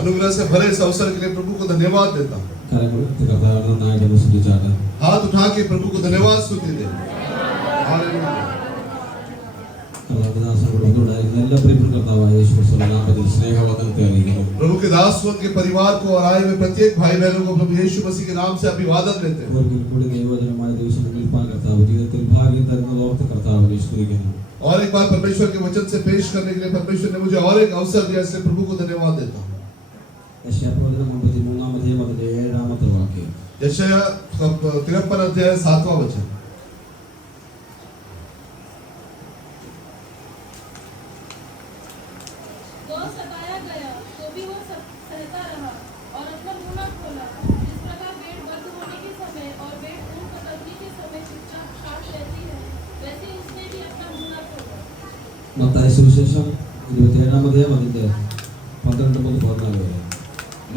अनुग्रह से भरे इस अवसर के लिए प्रभु को धन्यवाद देता हूँ। हाथ उठा के प्रभु को धन्यवाद स्तुति दे। हालेलुया। प्रभु के दासों के परिवार को और आए हुए प्रत्येक भाई बहनों को प्रभु यीशु मसीह के नाम से अभिवादन देते हैं। और एक बार परमेश्वर के वचन से पेश करने के लिए परमेश्वर ने मुझे और एक अवसर दिया, इसलिए प्रभु को धन्यवाद देता हूँ। यशायाह 53 अध्याय 7वां वचन।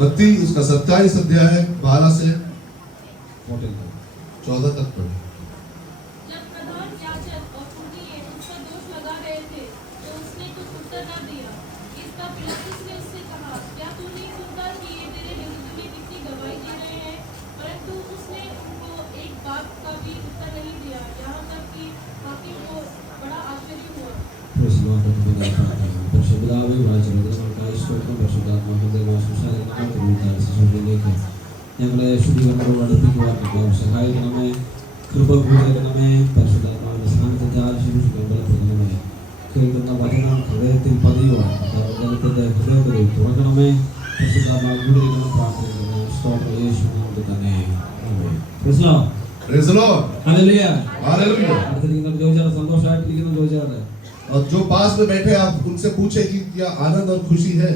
मत्ती उसका 27 अध्याय 12 से 14 तक पढ़े। जब प्रधान याजक और पुरनिये उस पर दोष लगा रहे थे तो उसने कुछ उत्तर न दिया। इसका पिलातुस ने उससे कहा, क्या तू नहीं सुनता कि ये तेरे विरुद्ध में कितनी गवाही दे रहे हैं? परंतु उसने उनको एक बात का भी उत्तर नहीं दिया, यहाँ तक कि हाकिम को बड़ा आश्चर्य हुआ। ഞങ്ങളെ ശുദ്ധീകരണത്തോട് അടുപ്പിക്കുവാൻ സഹായിക്കണമേ. കൃപ കൂടണമേ. പരിശുദ്ധാത്മാവിന്റെ സാന്നിധ്യത്താൽ ശുശ്രൂഷിക്കാൻ ബലപ്പെടുത്തണമേ. കേൾക്കുന്ന വചനം ഹൃദയത്തിൽ പതിയുവാൻ ജനത്തിന്റെ ഹൃദയത്തിൽ തുറക്കണമേ. പരിശുദ്ധാത്മാവ് കൂടിയിരിക്കണം പ്രാർത്ഥിക്കുന്നു. സ്തോത്രം യേശു നാമത്തിൽ തന്നെ. Amen. Praise the Lord. Praise the Lord. Hallelujah. Hallelujah. അടുത്തിരിക്കുന്ന ജോയിച്ചാൽ സന്തോഷമായിട്ടിരിക്കുന്നു. ജോയിച്ചാൽ और जो पास में बैठे आप उनसे पूछे कि क्या आनंद और खुशी है?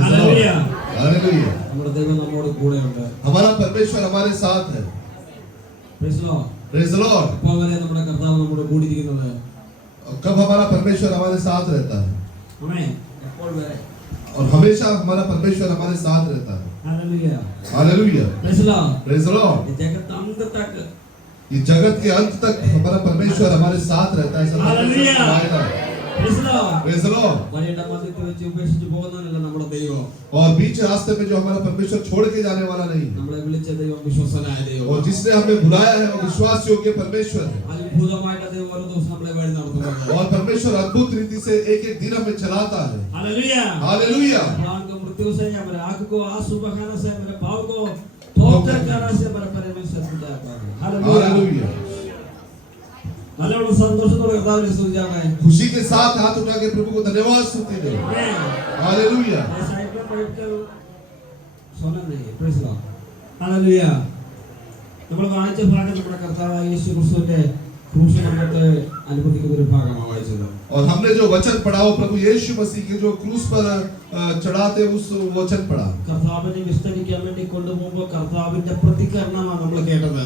हालेलुया। हालेलुया। നമ്മുടെ ദൈവം നമ്മോട് കൂടെയുണ്ട്. हमारा परमेश्वर हमारे साथ है। Price the Lord. Praise the Lord. ഇപ്പോൾ വരെ നമ്മുടെ കർത്താവ് നമ്മോട് കൂടിയിരിക്കുന്നത്. कब हमारा परमेश्वर हमारे साथ रहता है? ആമേൻ. എപ്പോൾ വരെ? और हमेशा हमारा परमेश्वर हमारे साथ रहता है। Hallelujah. Hallelujah. Praise the Lord. Praise the Lord. ये जगत अंत तक, ये जगत के अंत तक हमारा परमेश्वर हमारे साथ रहता है। Hallelujah. Praise the Lord. Praise the Lord. വഴിയുടെ മധ്യത്തിൽ വെച്ച് ഉപേക്ഷിച്ച് പോകുന്നതല്ല നമ്മുടെ ദൈവം. और बीच रास्ते में जो हमारा परमेश्वर छोड़ के जाने वाला नहीं है। നമ്മളെ വിളിച്ച ദൈവം വിശ്വസ്തനായ ദൈവം. और जिसने हमें बुलाया है वो विश्वास योग्य परमेश्वर है। അത്ഭുതമായിട്ട് ദൈവം ഓരോ ദിവസം നമ്മളെ വഴി നടത്തുന്നുണ്ട്. और परमेश्वर अद्भुत रीति से एक एक दिन हमें चलाता है। हालेलुया। हालेलुया। प्राण को मृत्यु से या मेरे आंख को आंसू बहाने से मेरे पाँव को ठोकर करने से मेरे परमेश्वर खुदा का। हालेलुया। नल्लोड़ संतोषത്തോടെ കർത്താവിനെ സ്തുതിച്ചാട്ടെ. खुशी के साथ हाथ उठा के प्रभु को धन्यवाद स्तुति दे। हालेलुया। साइड में बैठकर सोना नहीं है. Praise the Lord. हालेलुया. നമ്മൾ വായിച്ച ഭാഗം നമ്മുടെ കർത്താവായ യേശു ക്രിസ്തുവിന്റെ ക്രൂശ് നമ്മൾക്ക് അനുഭവിക്കുന്ന ഒരു ഭാഗമാണ് വായിച്ചത്. और हमने जो वचन पढ़ा वो प्रभु यीशु मसीह के जो क्रूस पर चढ़ाते उस वचन पढ़ा। കർത്താവിനെ വിസ്തരിക്കാൻ വേണ്ടി കൊണ്ടുപോകുമ്പോൾ കർത്താവിന്റെ പ്രതികരണമാണ് നമ്മൾ കേട്ടത്.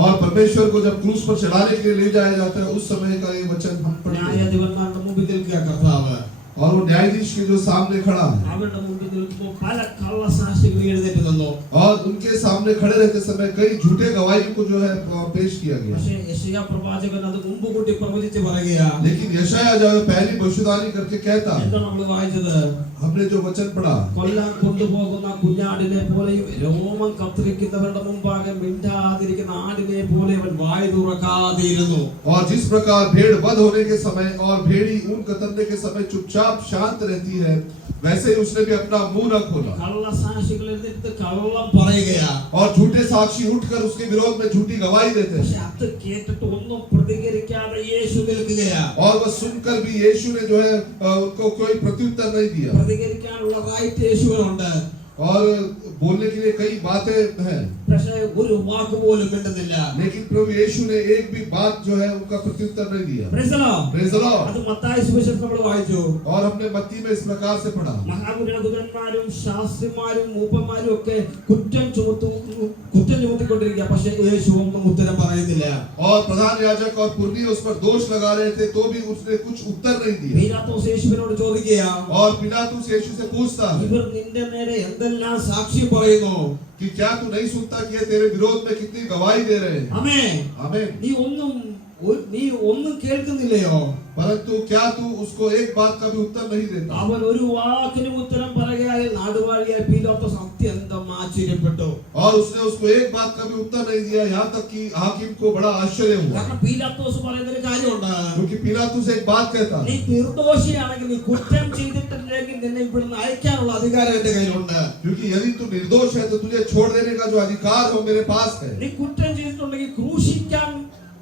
और परमेश्वर को जब क्रूस पर चढ़ाने के लिए ले जाया जाता है उस समय का ये वचन हम पढ़ते हैं। ന്യായാധിപന്മാരുടെ മുമ്പിൽ നിൽക്കുക കർത്താവ്. और वो न्यायाधीश के जो सामने खड़ा है അവരുടെ മുമ്പിൽ നിൽക്കുമ്പോൾ പല കള്ളസാക്ഷികൾ എഴുന്നേറ്റ് നിന്നു. और उनके सामने खड़े रहते समय कई झूठे गवाहियों को जो है पेश किया गया। പക്ഷേ യെശയ്യാ പ്രവാചകൻ അത് മുമ്പ് കൂട്ടി പ്രവചിച്ച് പറയുകയാ. लेकिन यशायाह जो पहली भविष्यवाणी करके कहता है, എന്താ നമ്മൾ വായിച്ചത്? हमने जो वचन पढ़ा, കൊല്ലാൻ കൊണ്ടുപോകുന്ന കുഞ്ഞാടിനെ പോലെയും രോമം കത്തിരിക്കുന്നവരുടെ മുമ്പാകെ മിണ്ടാതിരിക്കുന്ന ആടിനെ പോലെ അവൻ വായ തുറക്കാതിരുന്നു. और जिस प्रकार भेड़ वध होने के समय और भेड़ी ऊन कतरने के समय चुपचाप शांत रहती है, वैसे ही उसने भी अपना मुंह न खोला। കള്ളസാക്ഷികൾ എഴുന്നേറ്റ് കള്ളം പറയുകയാ. और झूठे साक्षी उठकर उसके विरोध में झूठी गवाही देते പക്ഷെ हैं। അത് കേട്ടിട്ട് ഒന്നും പ്രതികരിക്കാതെ യേശു നിൽക്കുകയാ. और वह सुनकर भी यीशु ने जो है उनको कोई प्रत्युत्तर नहीं दिया। പ്രതികരിക്കാനുള്ള റൈറ്റ് യേശുവിനുണ്ട്. और बोलने के लिए कई बातें हैं, പക്ഷേ ഒരു വാക്ക് പോലും മിണ്ടുന്നില്ല. लेकिन प्रभु यीशु ने एक भी बात जो है उनका प्रत्युत्तर नहीं दिया। Praise the Lord. Praise the Lord. അത് മത്തായി സുവിശേഷം നമ്മൾ വായിച്ചു. और हमने मत्ती में इस प्रकार से पढ़ा, മഹാപുരോഹിതന്മാരും ശാസ്ത്രിമാരും മൂപ്പന്മാരും ഒക്കെ കുറ്റം ചുമത്തിക്കൊണ്ടിരിക്കുക. പക്ഷേ യേശു ഒന്നും ഉത്തരം പറയുന്നില്ല. और प्रधान याजक और पुरनिये उस पर दोष लगा रहे थे तो भी उसने कुछ उत्तर नहीं दिया। പീലാത്തോസ് യേശുവിനോട് ചോദിക്കുക, और पिलातुस यीशु से पूछता है ഇവർ നിന്റെ നേരെ എന്തെല്ലാം സാക്ഷ്യം പറയുന്നു? कि क्या तू नहीं सुनता कि ये तेरे विरोध में कितनी गवाही दे रहे हैं? ആമേൻ. आमीन। നീ ഒന്നും നീ ഒന്നും കേൾക്കുന്നില്ലയോ? परंतु क्या तू उसको एक बात का भी उत्तर नहीं देता? അവൻ ഒരു വാക്കിനും ഉത്തരം പറയുകയാൽ നാടുവാഴിയായ പീലാത്തോസ് അത്യന്തം ആശ്ചര്യപ്പെട്ടു. और उसने उसको एक बात का भी उत्तर नहीं दिया, यहाँ तक कि हाकिम को बड़ा आश्चर्य हुआ। കാരണം പീലാത്തോസ് പറയുന്ന ഒരു കാര്യമുണ്ട്. क्योंकि पिलातुस एक बात कहता നീ है, നിർദോഷിയാണെങ്കിൽ, നീ കുറ്റം ചെയ്തിട്ടില്ലെങ്കിൽ നിന്നെ ഇവിടുന്ന് അയക്കാനുള്ള അധികാരം എന്റെ കയ്യിലുണ്ട്. क्योंकि यदि तू निर्दोष है तो तुझे छोड़ देने का जो अधिकार है वो मेरे पास है। നീ കുറ്റം ചെയ്തിട്ടുണ്ടെങ്കിൽ ക്രൂശിക്കാൻ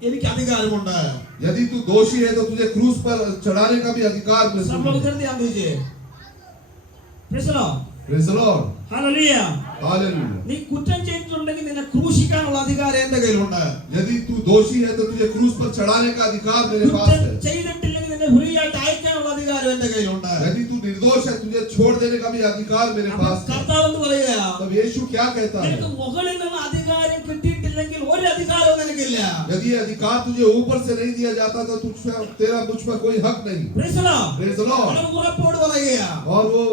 എനിക്ക് അധികാരമുണ്ട്. यदि तू दोषी है तो तुझे क्रूस पर चढ़ाने का भी अधिकार मिलता है। സംഭവത്തിൽ ധ്യാനം ദീജിയേ. Praise the Lord. Praise the Lord. Hallelujah. Hallelujah. നീ കുറ്റം ചെയ്തിട്ടുണ്ടെങ്കിൽ നിന്നെ ക്രൂശിക്കാനുള്ള അധികാരം എന്റെ കയ്യിലുണ്ട്. यदि तू दोषी है तो तुझे क्रूस पर चढ़ाने का अधिकार मेरे पास കുറ്റം है। ചെയ്തിട്ടില്ലെങ്കിൽ നിന്നെ ഫ്രീ ആയിട്ട് അയക്കാനുള്ള അധികാരം എന്റെ കയ്യിലുണ്ട്. यदि तू निर्दोष है तुझे छोड़ देने का भी अधिकार मेरे पास है। കർത്താവ് എന്ന് പറയുക, तब यीशु क्या कहता है? നിനക്ക് മുകളിൽ നിന്ന് അധികാരം കിട്ടിയിട്ടില്ലെങ്കിൽ ഒരു അധികാരവും നിനക്കില്ല. यदि ये अधिकार तुझे ऊपर से नहीं दिया जाता तो तेरा मुझ पर कोई हक नहीं। Praise the Lord. Praise the Lord. വളരെ ഉറപ്പോട് പറയുക. और वो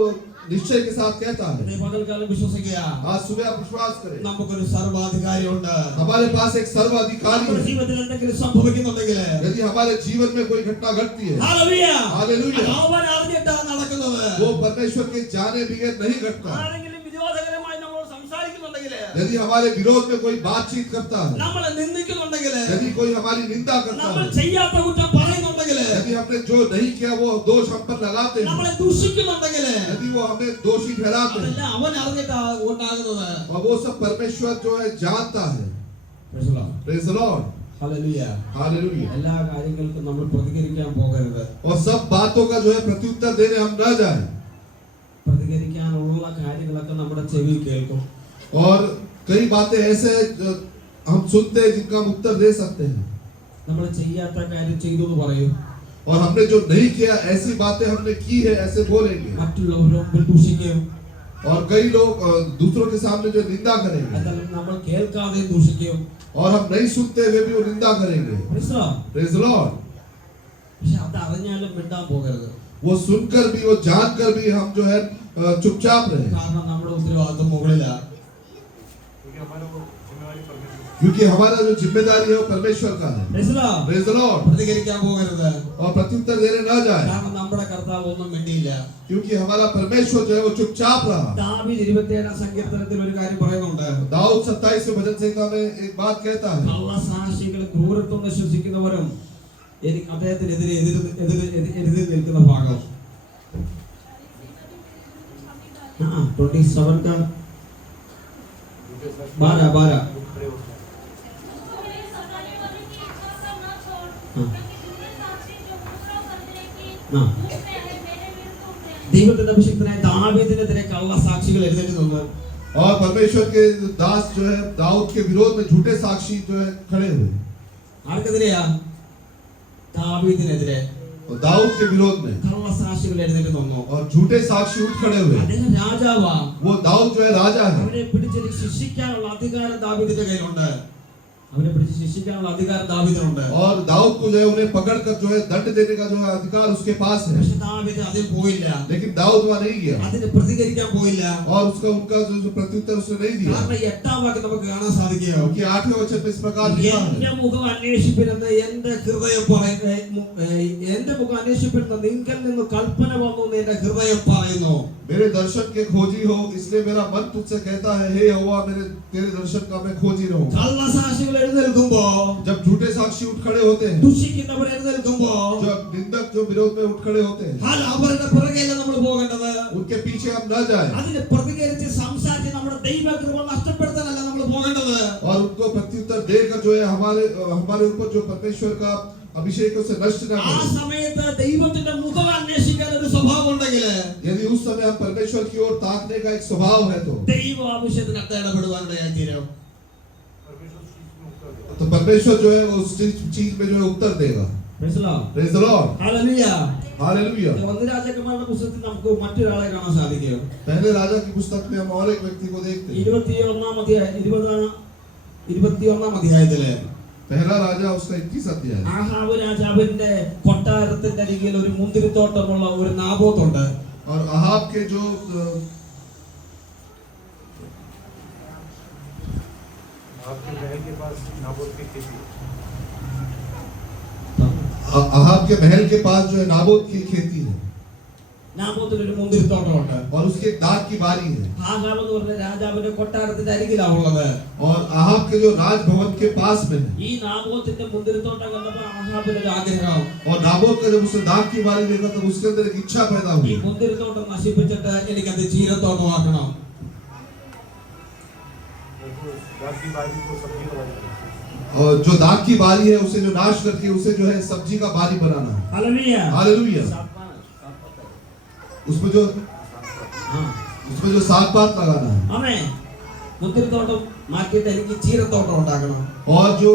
निश्चय के साथ कहता है, ഇതേ പകൽക്കാലം വിശ്വസിക്കുക, आज सुबह आप विश्वास करें, നമുക്കൊരു സർവാധികാരിയുണ്ട്. हमारे पास एक सर्वाधिकारी നമ്മുടെ है। ജീവിതത്തിൽ എന്തെങ്കിലും സംഭവിക്കുന്നുണ്ടെങ്കിൽ, यदि हमारे जीवन में कोई घटना घटती है, ഹല്ലേലൂയ, हालेलुया, അവൻ അറിഞ്ഞിട്ടാണ് നടക്കുന്നത്. वो परमेश्वर के जाने बगैर नहीं घटता। ആരെങ്കിലും വിരോധകരമായി നമ്മളോട് സംസാരിക്കുന്നുണ്ടെങ്കിൽ, यदि हमारे विरोध में कोई बातचीत करता है, നമ്മളെ നിന്ദിക്കുന്നുണ്ടെങ്കിൽ, यदि कोई हमारी निंदा करता നമ്മൾ है, ചെയ്യാത്ത കുറ്റം പറയുന്നുണ്ടെങ്കിൽ, यदि हमने जो नहीं किया वो दोष हम पर लगाते हैं, നമ്മളെ ദുഷിക്കുന്നുണ്ടെങ്കിൽ, यदि वो हमें दोषी ठहराते हैं, അതെല്ലാം അവൻ അറിഞ്ഞിട്ടാണ് ഉണ്ടാകുന്നത്. और वो सब परमेश्वर जो है जानता है। Praise the Lord. Praise the Lord. Hallelujah. Hallelujah. എല്ലാ കാര്യങ്ങൾക്കും നമ്മൾ പ്രതികരിക്കാൻ പോകരുത്. और सब बातों का जो है प्रत्युत्तर देने हम न जाए। പ്രതികരിക്കാനുള്ള കാര്യങ്ങളൊക്കെ നമ്മുടെ ചെവിയിൽ കേൾക്കും. और कई बातें ऐसे हैं जो हम सुनते हैं जिनका हम उत्तर दे सकते हैं, നമ്മൾ ചെയ്യാത്ത കാര്യം ചെയ്തു എന്ന് പറയും. और हमने जो नहीं किया ऐसी बातें हमने की है ऐसे बोलेंगे। മറ്റുള്ളവരുടെ മുമ്പിൽ ദൂഷിക്കും. और कई लोग दूसरों के सामने जो निंदा करेंगे, അതല്ലെങ്കിൽ നമ്മൾ കേൾക്കാതെ ദൂഷിക്കും. और हम नहीं सुनते हुए भी वो निंदा करेंगे। Praise the Lord. Praise the Lord. പക്ഷെ അത് അറിഞ്ഞാലും മിണ്ടാൻ പോകരുത്. वो सुनकर भी, वो जानकर भी हम जो है चुपचाप रहे, കാരണം നമ്മുടെ ഉത്തരവാദിത്വം മുകളിലാണ്. क्योंकि हमारा जो जिम्मेदारी है वो परमेश्वर का है। Praise the Lord. Praise the Lord. പ്രതികരിക്കാൻ പോകരുത്. और प्रत्युत्तर देने न जाए, കാരണം നമ്മുടെ കർത്താവ് ഒന്നും മിണ്ടിയില്ല. क्योंकि हमारा परमेश्वर जो है वो चुपचाप रहा। ദാവീദ് 27 സങ്കീർത്തനത്തിൽ ഒരു കാര്യം പറയുന്നുണ്ട്. दाऊद 27 भजन संहिता में एक बात कहता है, കള്ളസാക്ഷികൾ ക്രൂരത്വം വിശ്വസിക്കുന്നവരും എനിക്ക് അദ്ദേഹത്തിനെതിരെ എതിരെ നിൽക്കുന്ന ഭാഗം 27 का 12 ദൈവത്തിന്റെ അഭിഷിക്തനായ ദാവീദിനെതിരെ കള്ളസാക്ഷികൾ എഴുന്നേറ്റ് നിന്നു. और परमेश्वर के दास जो है दाऊद के विरोध में झूठे साक्षी जो है खड़े हुए, ആർക്കെതിരെയാ? ദാവീദിനെതിരെ और दाऊद के विरोध में കള്ളസാക്ഷികൾ എഴുന്നേറ്റ് നിന്നു. और झूठे साक्षी उठ खड़े हुए। അദ്ദേഹം രാജാവാ. वो दाऊद जो है राजा है, അവരെ പിടിച്ച് ശിക്ഷിക്കാനുള്ള അധികാരം ദാവീദിന്റെ കയ്യിലുണ്ട്. അവരെ പിടിച്ച് ശിക്ഷിക്കാനുള്ള അധികാരം ദാവീദിനുണ്ട്. और दाऊद को जो है उन्हें पकड़कर जो है दंड देने का जो है अधिकार उसके पास है। പക്ഷെ ദാവീദ് അതിൽ പോയില്ല. लेकिन दाऊद वहां नहीं गया, അതിന് പ്രതികരിക്കാൻ പോയില്ല. और उनका जो प्रत्युत्तर उसने नहीं दिया। കാരണം 8-ാം വാക്യം നമുക്ക് കാണാൻ സാധിക്കും. क्योंकि 8वें वचन में इस प्रकार लिखा है, എന്റെ മുഖം അന്വേഷിപ്പിരുന്ന എന്റെ ഹൃദയം എന്റെ മുഖം അന്വേഷിപ്പിരുന്ന നിങ്കൽ നിന്ന് കൽപ്പന വന്നു എന്ന് എന്റെ ഹൃദയം പറയുന്നു. मेरे दर्शन के खोजी हो, इसलिए मेरा मन तुझसे कहता है, हे यहोवा मेरे तेरे दर्शन का मैं खोजी रहूं। കള്ളസാക്ഷികൾ എഴുന്നേൽക്കുമ്പോ, जब झूठे साक्षी उठ खड़े होते हैं, ദുഷിക്കുന്നവർ എഴുന്നേൽക്കുമ്പോ, जब निंदक जो विरोध में उठ खड़े होते हैं, അവരുടെ പുറകെയല്ല നമ്മൾ പോകേണ്ടത്. उनके पीछे हम न जाएं, അതിന് പ്രതികരിച്ച് സംസാരിച്ച് നമ്മുടെ ദൈവകൃപ നഷ്ടപ്പെടുത്താനല്ല നമ്മൾ പോകേണ്ടത്. और उनको प्रत्युत्तर देकर जो है हमारे ऊपर जो परमेश्वर का अभिषेक है, उसे नष्ट न ആ करें। സമയത്ത് ദൈവത്തിന്റെ മുഖം അന്വേഷിക്കാൻ ഒരു സ്വഭാവം ഉണ്ടെങ്കിൽ, यदि उस समय हम परमेश्वर की ओर ताकने का एक स्वभाव है तो ദൈവ ആവശ്യത്തിനകത്ത് ഇടപെടുവാനിടയായി തീരും. परमेश्वर जो है वो उस चीज में जो है उत्तर देगा। Praise the Lord. Praise the Lord. Hallelujah. Hallelujah. ഒന്ന് രാജാക്കന്മാരുടെ പുസ്തകത്തിൽ നമുക്ക് മറ്റൊരാളെ കാണാൻ സാധിക്കും. पहले राजा की पुस्तक में हम और एक व्यक्ति को देखते हैं। 21-ാം അധ്യായത്തില് पहला राजा उसका 21 अध्याय। ആഹാബ് രാജാവിന്റെ കൊട്ടാരത്തിന്റെ അരികിൽ ഒരു മുന്തിരിത്തോട്ടമുള്ള ഒരു നാബോത്തുണ്ട്. और अहाब के जो आपके महल के पास नाबोत की खेती अहाब के महल के पास जो है नाबोत की खेती है നാബോത്തിന് ഒരു മുന്തിരിത്തോട്ടമുണ്ട്. और उसकी एक दाख की बारी है ആഹാബ് എന്ന് പറഞ്ഞ രാജാവിന്റെ കൊട്ടാരത്തിന്റെ അരികിലാണ് ഉള്ളത്. और अहाब के जो राजभवन के पास में है ഈ നാബോത്തിന്റെ മുന്തിരിത്തോട്ടം കണ്ടപ്പോൾ ആഹാബിന് ഒരു ആഗ്രഹം. और नाबोत का जब उसने दाख की बारी देखा तो उसके अंदर एक इच्छा पैदा ഈ हुई മുന്തിരിത്തോട്ടം നശിപ്പിച്ചിട്ട് എനിക്കത് ചീരത്തോട്ടമാക്കണം. और जो दाख की बारी है उसे जो नाश करके उसे जो है सब्जी का बारी बनाना है ഹല്ലേലൂയ. हालेलुया उसमें जो ആ. साग पात लगाना है ആമേൻ. മുന്തിരിത്തോട്ടം മാറ്റിയിട്ട് എനിക്ക് ചീരത്തോട്ടം ഉണ്ടാക്കണം. और जो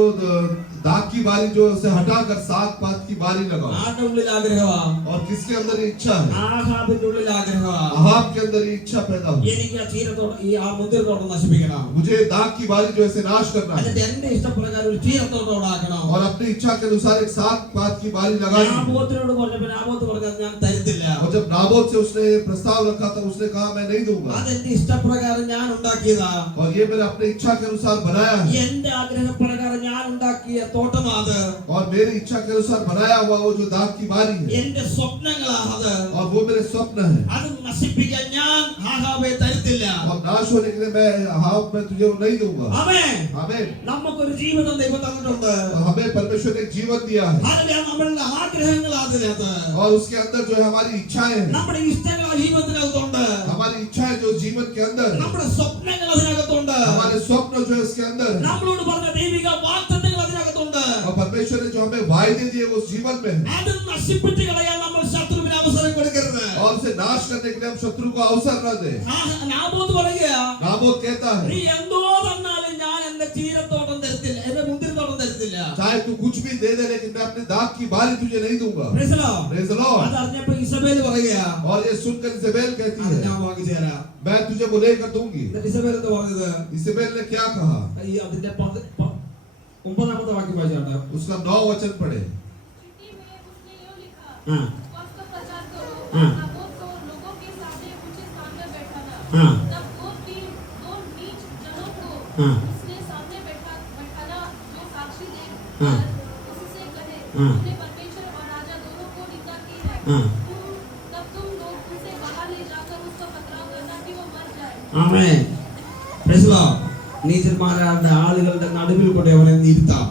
दाग की बारी जो उसे हटाकर साग पात की बारी लगाओ ആരുടെ ഉള്ളിൽ ആഗ്രഹമാ? और किसके अंदर ये इच्छा है ആഹാബിന്റെ ഉള്ളിൽ ആഗ്രഹമാ. अहाब के अंदर ये इच्छा पैदा हुई എനിക്ക് ആ ചീരത്തോട്ടം ആ മുന്തിരിത്തോട്ടം നശിപ്പിക്കണം. मुझे दाग की बारी जो है नाश करना है എന്നിട്ട് എന്റെ ഇഷ്ടപ്രകാരം ഒരു ചീരത്തോട്ടം ഉണ്ടാക്കണം. और अपनी इच्छा के अनुसार एक साग पात की बारी लगाई നാബോത്തിനോട് പറഞ്ഞപ്പോൾ നാബോത്ത് പറഞ്ഞത് ഞാൻ തരത്തില്ല. और जब नाबोत से उसने प्रस्ताव रखा था उसने कहा मैं नहीं दूंगा അതെന്റെ ഇഷ്ടപ്രകാരം ഞാൻ ഉണ്ടാക്കിയതാ. और ये मैंने अपने इच्छा के अनुसार बनाया है എന്റെ ആഗ്രഹപ്രകാരം ഞാൻ ഉണ്ടാക്കിയ തോട്ടമാത്. और मेरी इच्छा के अनुसार बनाया हुआ वो जो दाग की बारी है എന്റെ സ്വപ്നങ്ങളാണത്. और वो मेरे स्वप्न है അത് നശിപ്പിക്കാൻ ഞാൻ ആഹാബെ തരത്തില്ല. और नाश होने के लिए मैं अहाब मैं तुझे वो नहीं दूंगा ആമേൻ. हमें നമുക്കൊരു ജീവിതം ദൈവം തന്നിട്ടുണ്ട്. हमें परमेश्वर ने एक जीवन दिया है അതിലെ നമ്മളുടെ ആഗ്രഹങ്ങൾ അതിനകത്ത്, और उसके अंदर जो है हमारी इच्छाएं हैं നമ്മുടെ ഇഷ്ടങ്ങൾ ആ ജീവിതത്തിനകത്തുണ്ട്. हमारी इच्छाएं जो जीवन के अंदर है നമ്മുടെ സ്വപ്നങ്ങൾ അതിനകത്തുണ്ട്. हमारे स्वप्न जो है उसके अंदर है നമ്മളോട് പറഞ്ഞ ദൈവിക വാഗ്ദത്തങ്ങൾ അതിനകത്തുണ്ട്. और परमेश्वर ने जो हमें वायदे दिए वो जीवन में है അത് നശിപ്പിച്ച് കളയാൻ നമ്മൾ ശത്രുവിന് അവസരം കൊടുക്കരുത്. और उसे नाश करने के लिए हम शत्रु को अवसर न दे നാബോത്ത് പറയുക, नाबोत कहता നീ है എന്തോ തന്നാലും ഞാൻ എന്റെ ചീരത്തോട്ടം തരത്തില്ല, എന്റെ മുന്തിരിത്തോട്ടം തരത്തില്ല. चाहे तू कुछ भी दे दे लेकिन मैं अपने दाग की बारी तुझे नहीं दूंगा Praise the Lord. Praise the Lord। അത് അറിഞ്ഞപ്പോൾ ഇസബേൽ പറയുക, और ये सुनकर इसेबेल कहती അത് है ഞാൻ വാങ്ങിച്ചു തരാം. मैं तुझे वो लेकर दूंगी എന്നിട്ട് ഇസബേൽ എന്താ പറഞ്ഞത്? इसेबेल ने क्या कहा ഈ അതിന്റെ 9ാമത്തെ വാക്യം വായിച്ചാട്ടെ. उसका 9 वचन पढ़े चिट्ठी में उसने यूं लिखा, हाँ। उपवास का प्रचार करो, हाँ। नाबोत को लोगों के सामने ऊंचे स्थान पर बैठाना। हाँ। तब दो नीच जनों को हाँ। उसने सामने बैठाना जो साक्षी दे हाँ। उससे कहे, हाँ। तुमने परमेश्वर और राजा दोनों को निंदा की है। हाँ। तब तुम लोग उसे बाहर ले जाकर उसका पथराव करना कि वो मर जाए। ആമേൻ. Praise the Lord. നീചന്മാരായ ആളുകളുടെ നടുവിൽ കൊണ്ട് അവനെ ഇരുത്താം.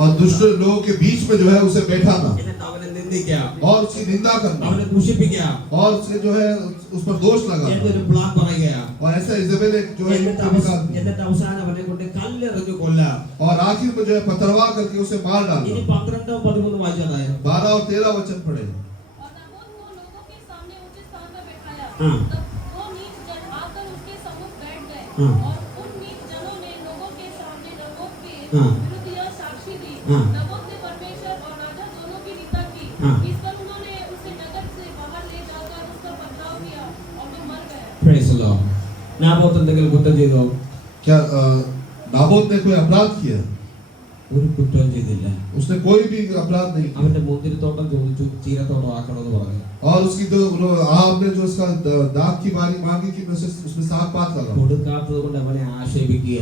और दुष्ट लोगों के बीच में जो है उसे बैठाना എന്നിട്ട് അവനെ നിന്ദിക്കാം, और उसकी निंदा करना അവനെ ദൂഷിപ്പിക്കാം, और उसके जो है उस पर दोष लगाना എന്നൊരു പ്ലാൻ പറയുക. और ऐसा इजेबेल एक जो है എന്നിട്ട് അവസാനം അവനെ കൊണ്ട് കല്ലെറിഞ്ഞു കൊല്ലാം. और आखिर में जो है पथरवा करके उसे मार ഇനി डालना 12-13 വായിച്ചാൽ 12 और 13 वचन पढ़े और नाबोत को लोगों के सामने ऊंचे स्थान पर बैठाया। हाँ। तब वो नीच जन आकर उसके सम्मुख बैठ गए हाँ। और उन नीच जनों ने लोगों के सामने नाबोत के हाँ। विरुद्ध यह साक्षी दी। हाँ। नाबोत ने परमेश्वर और राजा दोनों की निंदा की। हाँ। इस पर उन्होंने उसे नगर से बाहर ले जाकर उसका पथराव किया और वो मर गया। Praise the Lord. നാബോത്ത് എന്തെങ്കിലും കുറ്റം ചെയ്തോ? क्या नाबोत ने कोई अपराध किया ഒരു കുറ്റവും ചെയ്തില്ല. उसने कोई भी अपराध नहीं किया അവന്റെ മുന്തിരിത്തോട്ടം ചോദിച്ചു ചീരത്തോട്ടം ആക്കണമെന്ന് പറഞ്ഞു. और उसकी जो आपने जो उसका दाग की बारी मांगी कि मैं उसमें साग पात लगा കൊടുക്കാത്തത് കൊണ്ട് അവനെ ആക്ഷേപിക്കുക,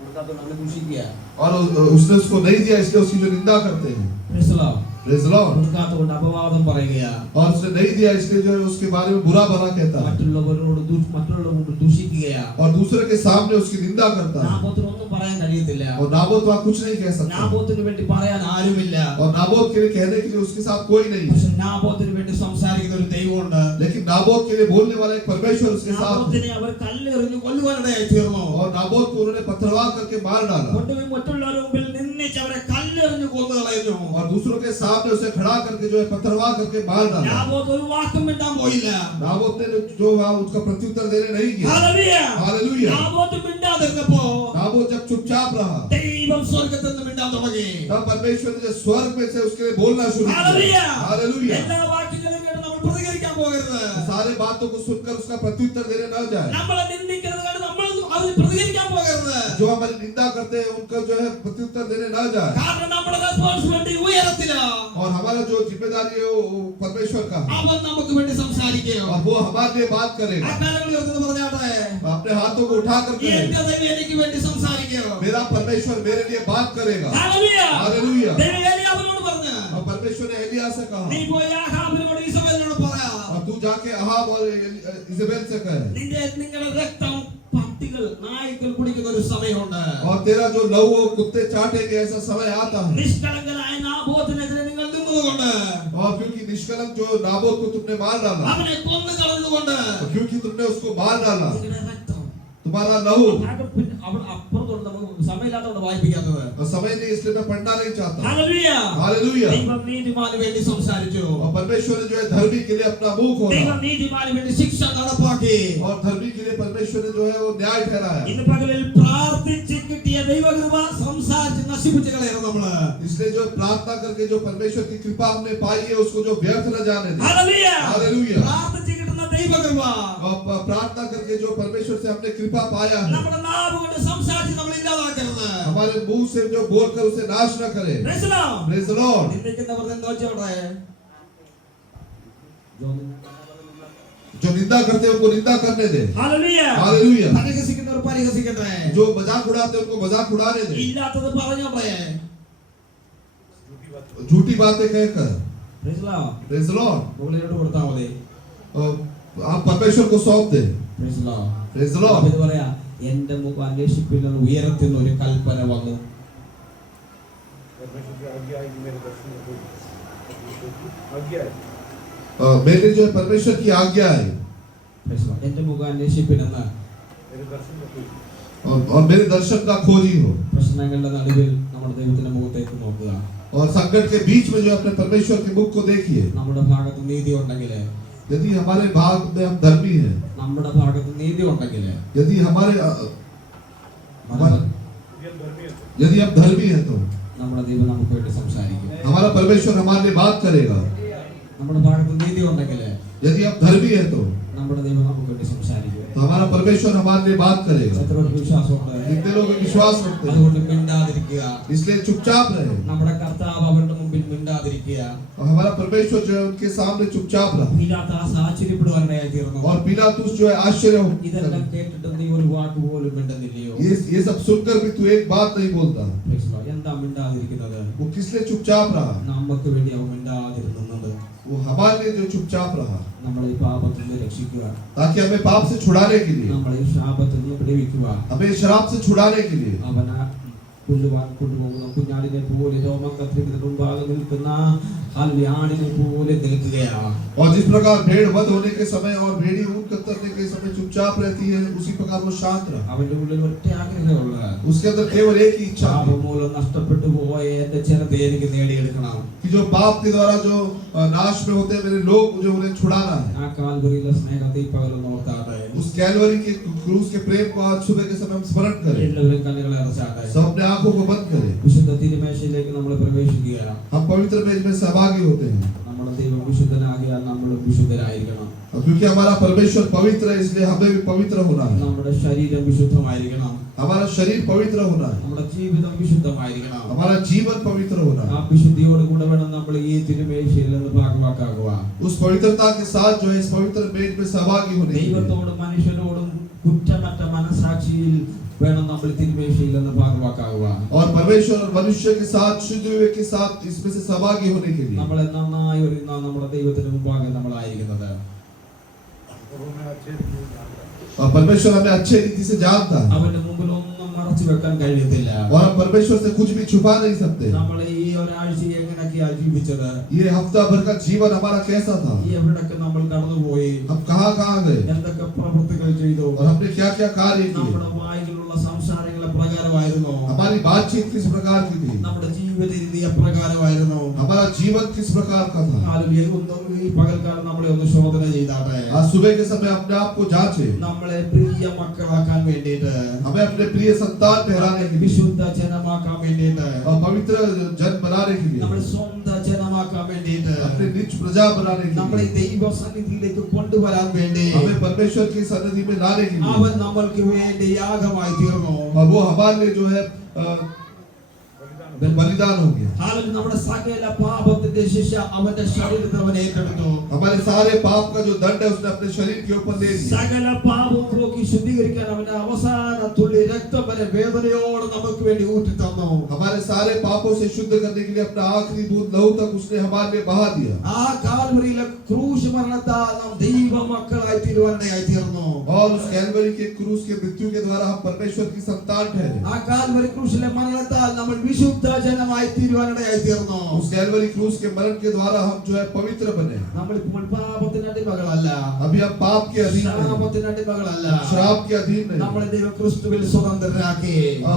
കൊടുക്കാത്തത് അവനെ ദൂഷിക്കുക. और उसने उसको नहीं दिया इसलिए उसकी जो निंदा करते हैं Praise the Lord. Praise the Lord। കൊടുക്കാത്തത് കൊണ്ട് അപവാദം പറയുക, और उसने नहीं दिया इसलिए जो है उसके बारे में बुरा भला कहता है മറ്റുള്ളവരോട് ദൂഷിക്കുക. और दूसरे के सामने उसकी निंदा करता है നാബോത്തിന് ഒന്നും പറയാൻ കഴിയത്തില്ല. और नाबोत वहाँ कुछ नहीं कह सकता നാബോത്തിന് വേണ്ടി പറയാൻ ആരുമില്ല. और नाबोत के लिए कहने के लिए उसके साथ कोई नहीं है പക്ഷെ നാബോത്തിന് വേണ്ടി സംസാരിക്കുന്ന ഒരു ദൈവമുണ്ട്. लेकिन नाबोत के लिए बोलने वाला एक परमेश्वर उसके साथ है। നാബോത്തിനെ അവർ കല്ലെറിഞ്ഞു കൊല്ലുവാനിടയായി തീർന്നു. और नाबोत को उन्होंने पथरवा करके मार डाला കൊണ്ടുപോയി മറ്റുള്ളവരുടെ മുമ്പിൽ നിന്ദിച്ച് അവരെ കല്ലെറിഞ്ഞു കൊന്നു കളയുന്നു. और दूसरों के सामने उसे खड़ा करके जो है पथरवा करके मार डाला നാബോത്ത് ഒരു വാക്കും മിണ്ടാൻ പോയില്ല. नाबोत ने जो वहाँ उसका प्रत्युत्तर देने नहीं किया ഹല്ലേലൂയ. हालेलुया നാബോത്ത് മിണ്ടാതിരുന്നപ്പോ नाबोत जब चुपचाप रहा ദൈവം സ്വർഗ്ഗത്തിൽ നിന്ന് മിണ്ടാൻ തുടങ്ങി. तब परमेश्वर ने जो स्वर्ग में से उसके लिए बोलना शुरू ഹല്ലേലൂയ. किया हालेलुया എല്ലാ വാക്യങ്ങളും കേട്ട് നമ്മൾ പ്രതികരിക്കാൻ പോകരുത്. सारे बातों को सुनकर उसका प्रत्युत्तर देने न जाए നമ്മളെ നിന്ദിക്കുന്നത് കണ്ട് നമ്മൾ അതിന് പ്രതികരിക്കാൻ പോകരുത്. जो हमारी निंदा करते हैं उनका जो है प्रत्युत्तर देने ना जाए। കാരണം നമ്മുടെ റെസ്പോൺസിബിലിറ്റി ഉയരത്തിലാ. और हमारा जो जिम्मेदारी है वो परमेश्वर का है അവൻ നമുക്ക് വേണ്ടി സംസാരിക്കും. और वो हमारे लिए बात करेगा। അക്കാലങ്ങൾ ഉയർത്തുന്നു പറഞ്ഞാട്ടെ. अपने हाथों को उठा कर कहे, എന്റെ ദൈവം എനിക്ക് വേണ്ടി സംസാരിക്കും. मेरा परमेश्वर मेरे लिए बात करेगा। ഹല്ലേലൂയ. हालेलुया। ദൈവം ഏലിയാവിനോട് പറഞ്ഞു, और परमेश्वर ने एलिया से कहा, നീ പോയി ആഹാബിനോട് ഈസബേലിനോട് പറ, और तू जाके अहाब और इजेबेल से कहे, നിങ്ങളുടെ രക്തം പട്ടികൾ നായ്ക്കൾ കുടിക്കുന്ന ഒരു സമയമുണ്ട്. और तेरा जो लहू कुत्ते चाटेंगे ऐसा समय आता है। നിഷ്കളങ്കനായ നാബോത്തിനെതിരെ നിങ്ങൾ നിന്നതുകൊണ്ട്, और क्योंकि निष्कलंक जो नाबोत को तुमने मार डाला, അവനെ കൊന്നു കളഞ്ഞതുകൊണ്ട്, और क्योंकि तुमने उसको मार डाला, നിങ്ങളുടെ രക്തം तुम्हारा लहू, അവിടെ അപ്പുറത്തോട്ട് നമുക്ക് സമയമില്ലാത്തതുകൊണ്ട് വായിപ്പിക്കാത്തത്. और समय नहीं इसलिए मैं पढ़ना नहीं चाहता। ഹല്ലേലൂയ. हालेलुया। ദൈവം നീതിമാന് വേണ്ടി സംസാരിച്ചു. और परमेश्वर ने जो है धर्मी के लिए अपना मुंह खोला, ദൈവം നീതിമാന് വേണ്ടി ശിക്ഷ നടപ്പാക്കി. और धर्मी के लिए परमेश्वर ने जो है वो न्याय ठहराया। ഇന്ന് പകലിൽ പ്രാർത്ഥിച്ച് കിട്ടിയ ദൈവകൃപ സംസാരിച്ച് നശിപ്പിച്ച് കളയണം നമ്മള്. इसलिए जो प्रार्थना करके जो परमेश्वर की कृपा हमने पाई है उसको जो व्यर्थ न जाने दे। ഹല്ലേലൂയ. हालेलुया। പ്രാർത്ഥിച്ച് കിട്ടുന്ന ദൈവകൃപ और प्रार्थना करके जो परमेश्वर से हमने कृपा पाया है, നമ്മുടെ നാവ് കൊണ്ട് സംസാരിച്ച് നമ്മൾ ഇല്ലാതാക്കരുത്. हमारे मुंह से जो बोलकर उसे नाश न करे। Praise the Lord. Praise the Lord। നിന്ദിക്കുന്നവർ നിന്നോച്ചവിടെ. जो निंदा करते हैं उनको निंदा करने दे। ഹല്ലേലൂയ. हालेलुया। പരിഹസിക്കുന്നവർ പരിഹസിക്കട്ടെ. जो मजाक उड़ाते हैं उनको मजाक उड़ाने दे। ഇല്ലാത്തത് പറഞ്ഞോട്ടെ. झूठी बातें कहकर। Praise the Lord. Praise the Lord। മുകളിലോട്ട് കൊടുത്താൽ മതി. और आप परमेश्वर को सौंप दे। Praise the Lord. Praise the Lord। ഇത് പറയാ, എന്റെ മുഖം അന്വേഷിപ്പിക്കുന്ന ഉയരത്തിൽ നിന്ന് ഒരു കൽപ്പന വന്നു. मेरे जो है परमेश्वर की आज्ञा है, Praise the Lord. എന്റെ മുഖം അന്വേഷിപ്പിനെന്ന് और मेरे दर्शन का खोजी हो। പ്രശ്നങ്ങളുടെ നടുവിൽ നമ്മുടെ ദൈവത്തിന്റെ മുഖത്തേക്ക് നോക്കുക. और संकट के बीच में जो अपने परमेश्वर के मुख को देखिए। നമ്മുടെ ഭാഗത്ത് നീതി ഉണ്ടെങ്കിൽ, यदि हमारे भाग में हम धर्मी हैं, നമ്മുടെ ഭാഗത്ത് നീതി ഉണ്ടെങ്കിൽ, यदि यदि हम धर्मी हैं तो നമ്മുടെ ദൈവം നമുക്ക് വേണ്ടി സംസാരിക്കും. हमारा परमेश्वर हमारे लिए बात करेगा। നമ്മുടെ ഭാഗത്ത് നീതി ഉണ്ടെങ്കിൽ, यदि हम धर्मी हैं तो നമ്മുടെ ദൈവം നമുക്ക് വേണ്ടി സംസാരിക്കും. हमारा परमेश्वर हमारे लिए बात करेगा। എത്രയോട് വിശ്വാസമുണ്ട്? कितने लोग विश्वास करते हैं? അതുകൊണ്ട് മിണ്ടാതിരിക്കുക. इसलिए चुपचाप रहे। നമ്മുടെ കർത്താവ് അവരുടെ മുമ്പിൽ മിണ്ടാതിരിക്കുക. और हमारा परमेश्वर जो है उनके सामने चुपचाप रहा। പീലാത്തോസ് ആശ്ചര്യപ്പെടുവാനിടയായി തീർന്നു. और पिलातुस जो है आश्चर्य हो, ഇതെല്ലാം കേട്ടിട്ട് നീ ഒരു വാക്ക് പോലും മിണ്ടുന്നില്ലയോ? ये सब सुनकर भी तू एक बात नहीं बोलता। Praise the Lord. എന്താ മിണ്ടാതിരിക്കുന്നത്? वो किस लिए चुपचाप रहा? നമുക്ക് വേണ്ടി അവൻ മിണ്ടാതിരുന്നത് वो हमारे लिए जो चुपचाप रहा, നമ്മളെ ഈ പാപത്തിൽ നിന്ന് രക്ഷിക്കുക, ताकि हमें पाप से छुड़ाने के लिए, നമ്മളെ ഈ ശാപത്തിൽ നിന്ന് വിടുവിക്കുക. हमें शराब से छुड़ाने के लिए, അവനെ കൊല്ലുവാൻ കൊണ്ടുപോകുന്ന കുഞ്ഞാടിനെ പോലെ രോമം കത്തിരിക്കുന്നതിന് മുമ്പാകെ നിൽക്കുന്ന ആണിനെ പോലെ നിൽക്കുകയാണ്. और जिस प्रकार भेड़ वध होने के समय और भेड़ी ऊन कतरने के समय चुपचाप रहती है, उसी प्रकार वो शांत रहा। അവന്റെ ഉള്ളിൽ ഒറ്റ ആഗ്രഹമുള്ള, उसके अंदर केवल एक ही इच्छा ശാപം थी മൂലം നഷ്ടപ്പെട്ടു പോയ എന്റെ ജനത്തെ എനിക്ക് നേടിയെടുക്കണം. कि जो पाप के द्वारा जो नाश में होते हैं मेरे लोग, मुझे उन्हें छुड़ाना है। ആ കാൽവരിയിലെ സ്നേഹത്തെ ഈ പകലൊന്ന് ഓർത്താട്ടെ. उस कैलवरी के क्रूस के प्रेम को आज सुबह के समय हम स्मरण करें। എല്ലാവരും കണ്ണുകളെ അടച്ചാട്ടെ. सब अपने आंखों को बंद करें। വിശുദ്ധ തിരുമേശയിലേക്ക് നമ്മൾ പ്രവേശിക്കുകയാണ്. हम पवित्र मेज में सहभागी होते हैं। നമ്മുടെ ദൈവം വിശുദ്ധനാകിയാൽ നമ്മളും വിശുദ്ധരായിരിക്കണം. और क्योंकि हमारा परमेश्वर पवित्र है, इसलिए हमें भी पवित्र होना है। നമ്മുടെ ശരീരം വിശുദ്ധമായിരിക്കണം. हमारा शरीर पवित्र होना है। നമ്മുടെ ജീവിതം വിശുദ്ധമായിരിക്കണം. हमारा जीवन पवित्र होना ആ है। വിശുദ്ധിയോട് കൂടെ വേണം നമ്മൾ ഈ തിരുമേശയിൽ നിന്ന് ഭാഗവാക്കാകുക. उस पवित्रता के साथ जो है इस पवित्र मेज में सहभागी होने के लिए, ദൈവത്തോടും മനുഷ്യരോടും കുറ്റമറ്റ മനസാക്ഷിയിൽ വേണം നമ്മൾ തിരുമേശയിൽ നിന്ന് ഭാഗവാക്കാകുക. और परमेश्वर और मनुष्य के साथ शुद्ध विवेक के साथ इसमें से सहभागी होने के लिए, നമ്മളെ നന്നായി അറിയുന്ന നമ്മുടെ ദൈവത്തിന് മുമ്പാകെ നമ്മളായിരിക്കുന്നത്. और परमेश्वर हमें अच्छे रीति से जानता है। അവന്റെ മുമ്പിൽ ഒന്നും മറച്ചു വെക്കാൻ കഴിയത്തില്ല. और हम परमेश्वर से कुछ भी छुपा नहीं सकते। നമ്മൾ ഈ ഒരാഴ്ച എങ്ങനെയൊക്കെയാ ജീവിച്ചത്? ये हफ्ता भर का जीवन हमारा कैसा था? ഈ എവിടൊക്കെ നമ്മൾ കടന്നുപോയി? हम कहाँ गए എന്തൊക്കെ പ്രവൃത്തികൾ ചെയ്തു? और हमने क्या क्या कार्य किए? നമ്മുടെ വായിലുള്ള സംസാരങ്ങളെ പ്രകാരമായിരുന്നു? हमारी बातचीत किस प्रकार की थी? നമ്മുടെ ജീവിത രീതി എപ്രകാരമായിരുന്നു? हमारा जीवन किस प्रकार का था? ഈ പകൽക്കാലം നമ്മളെ ഒന്ന് ശോധന ചെയ്താട്ടെ. आज सुबह के समय अपने आप को जांचे। നമ്മളെ പ്രിയ മക്കളാക്കാൻ വേണ്ടിയിട്ട്, हमें अपने प्रिय संतान ठहराने के लिए വിശുദ്ധ ജനമാക്കാൻ വേണ്ടിയിട്ട്, और पवित्र जन बनाने के लिए, നമ്മൾ സ്വന്തം ജനമാക്കാൻ സ്വന്തമാക്കാൻ വേണ്ടിയിട്ട് अपने निज प्रजा बनाने के നമ്മളെ लिए, ദൈവസന്നിധിയിലേക്ക് കൊണ്ടുവരാൻ വേണ്ടി हमें परमेश्वर की सन्निधि में लाने के लिए, അവൻ നമ്മൾക്ക് വേണ്ടി യാഗമായി തീർന്നു. और वो हमारे लिए जो है बलिदान हो गया. ഹാലലൂയ. നമ്മുടെ സകല പാപത്തിന്റെ ശിക്ഷ അവന്റെ ശരീരത്തിൽ അവൻ ഏറ്റെടുത്തു. हमारे सारे पाप का जो दंड है उसने अपने शरीर के ऊपर ले लिया. സകല പാപവും പോക്കി ശുദ്ധീകരിക്കാൻ അവന്റെ അവസാന തുള്ളി രക്തം വരെ വേദനയോടെ നമുക്ക് വേണ്ടി ഊറ്റി തന്നു. हमारे सारे पापों से शुद्ध करने के लिए अपना आखिरी बूंद लहू तक उसने हमारे लिए बहा दिया. ആ കാൽവരിയിലെ ക്രൂശ് മരണത്താൽ നാം ദൈവ മക്കളായി തീരുവാനായി തീർന്നു. और उस कैलवरी के क्रूस के मृत्यु के द्वारा हम परमेश्वर की संतान ठहरे. ആ കാൽവരി ക്രൂശിലെ മരണത്താൽ നമ്മൾ വിശുദ്ധ ജനമായി തീരുവാനായി തീർന്നു. उस कैलवरी क्रूस के मरण के द्वारा हम जो है पवित्र बने. നമ്മൾ ഇപ്പോൾ പാപത്തിന്റെ അടിമകളല്ല, अभी हम पाप के अधीन नहीं, ശാപത്തിന്റെ അടിമകളല്ല. श्राप के अधीन नहीं. നമ്മളെ ദൈവ ക്രിസ്തുവിൽ സ്വതന്ത്രരാക്കി.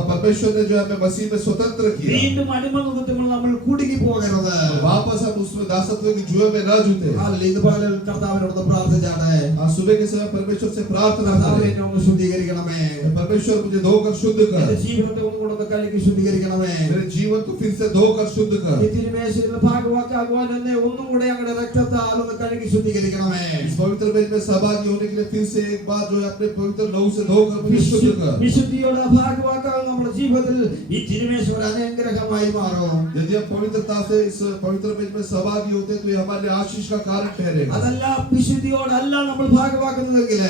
परमेश्वर ने जो है हमें मसीह में स्वतंत्र किया. വീണ്ടും അടിമമുഖത്തിൽ നമ്മൾ കുടുങ്ങി പോകരുത്. वापस हम उसमें दासत्व के जुए में न जुटे. ഹാലലൂയ. ഇത് പോലെ കർത്താവിനോട് പ്രാർത്ഥിച്ചാട്ടെ. आज सुबह के समय परमेश्वर से प्रार्थना കർത്താവേ, करें. എന്നെ ഒന്ന് ശുദ്ധീകരിക്കണമേ. परमेश्वर मुझे धोकर शुद्ध എന്റെ कर. ജീവിതത്തെ ഒന്നുകൂടെ കഴുകി ശുദ്ധീകരിക്കണമേ. मेरे जीवन को फिर से धोकर शुद्ध ഈ कर. തിരുമേശയിൽ ഭാഗവാക്കാകുവാൻ എന്നെ ഒന്നും കൂടെ അങ്ങയുടെ രക്തത്താൽ ഒന്ന് കഴുകി ശുദ്ധീകരിക്കണമേ. इस पवित्र मेज में सहभागी होने के लिए फिर से एक बार जो है अपने पवित्र लहू से धोकर मुझे शुद्ध कर. വിശുദ്ധിയോടെ ഭാഗവാക്കാകുന്ന നമ്മുടെ ജീവിതത്തിൽ ഈ തിരുമേശ ഒരു അനുഗ്രഹമായി മാറും. यदि हम पवित्रता से इस पवित्र मेज में सहभागी होते हैं तो ये हमारे लिए आशीष का कारण ठहरेगा. അതല്ല വിശുദ്ധിയോടല്ല നമ്മൾ ഭാഗവാക്കുന്നതെങ്കിൽ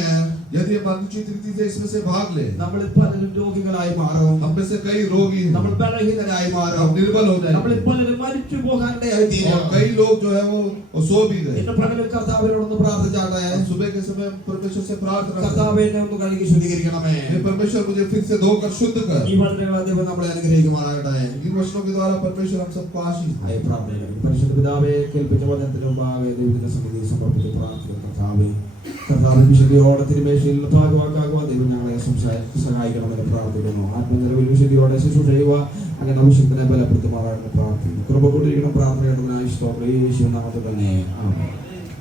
यदि हम अनुचित रीति से इसमें से भाग ले, നമ്മൾ പലരും രോഗികളായി മാറും. हम में से कई रोगी हैं, നമ്മൾ ബലഹീനരായി മാറും. हम निर्बल हो നമ്മൾ जाएंगे. പലരും മരിച്ചു പോകാനിടയായി और തീരും. कई लोग जो है वो सो भी गए. ഇന്ന് പകലും കർത്താവിനോടൊന്ന് പ്രാർത്ഥിച്ചാട്ടെ. सुबह के समय हम परमेश्वर से प्रार्थना करें. കർത്താവേ, എന്നെ ഒന്ന് കഴുകി ശുദ്ധീകരിക്കണമേ. हे परमेश्वर मुझे फिर से धोकर शुद्ध कर. ഈ വചനങ്ങളെ ദൈവം നമ്മളെ അനുഗ്രഹിക്കുമാറാകട്ടെ. इन वचनों के द्वारा परमेश्वर हम सबको आशीष दे. ആയി പ്രാർത്ഥിക്കുന്നു. പരിശുദ്ധ പിതാവേ, കേൾപ്പിച്ച വചനത്തിന് മുമ്പാകെ ദൈവത്തിന്റെ സന്നിധിയിൽ സമർപ്പിച്ച് പ്രാർത്ഥിക്കുന്നു. കർത്താവേ, വിശുദ്ധിയോടെ തിരുമേശയിൽ ഭാഗവാക്കാകുവാൻ ദൈവം ഞങ്ങളെ സഹായിക്കണമെന്ന് പ്രാർത്ഥിക്കുന്നു. ആത്മനിലവിൽ വിശുദ്ധിയോടെ ശുശ്രൂഷ ചെയ്യുക, അങ്ങനെ അഭിഷേകത്തിനെ ബലപ്പെടുത്തുമാറാണെന്ന് പ്രാർത്ഥിക്കുന്നു. കൃപ കൊണ്ടിരിക്കണം. പ്രാർത്ഥനയുടെ സ്തോത്രം യേശുവിൻ നാമത്തിൽ തന്നെ. ആമേൻ.